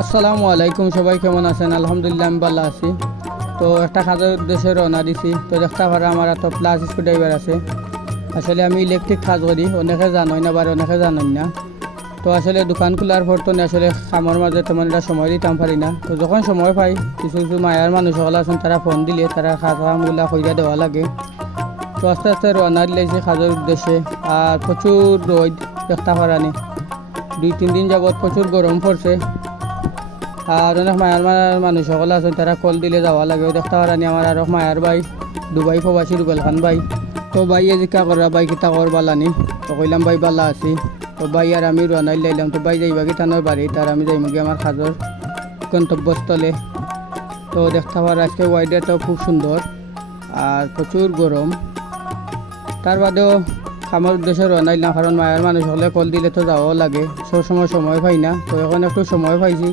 আসসালামু আলাইকুম সবাই, কেমন আছেন? আলহামদুলিল্লাহ আমি ভালো আছি। তো একটা কাজের উদ্দেশ্যে রওনা দিছি। তো দেখতে পারে আমার এত প্লাস স্কুল ড্রাইভার আছে। আসলে আমি ইলেকট্রিক কাজ করি, অনেকে জানোই না বা অনেকে জানেন না। তো আসলে দোকান খোলার পর তো আসলে কামের মাঝে তেমন একটা সময় দিতাম পারি না। তো যখন সময় পাই, কিছু কিছু মায়ার মানুষ সকল আছেন, তারা ফোন দিলে, তারা কাজ কামগুলা কইরা দেওয়া লাগে। তো আস্তে আস্তে রওনা দিলেছি কাজের উদ্দেশ্যে। আর প্রচুর রোদ দেখতে পারানি দুই, তিন দিন যাবৎ প্রচুর গরম পড়ছে। আর অনেক মায়ার মায়ার মানুষ সকল আছেন, তারা কল দিলে যাওয়া লাগে। দেখতে পারানি আমার আরও মায়ার ভাই, দুবাই প্রবাসী রুবেল খান ভাই। তো ভাই এজিকা করা ভাই, কিতা কর বালানি তো কইলাম, ভাই, বালা আছি। তো ভাই, আর আমি রওনা লাইলাম তো ভাই, যাইবা কি তানোর বাড়ি? তার আমি যাইম গিয়ে আমার খাজর গন্তব্যস্থলে। তো দেখতে পার, আজকে ওয়েদারটাও খুব সুন্দর আর প্রচুর গরম। তার বাদেও আমার উদ্দেশ্যে রওনা দিলাম, কারণ মায়ের মানুষ হলে কল দিলে তো যাওয়াও লাগে। সব সময় সময় পাই না। তো এখন একটু সময় পাইছি।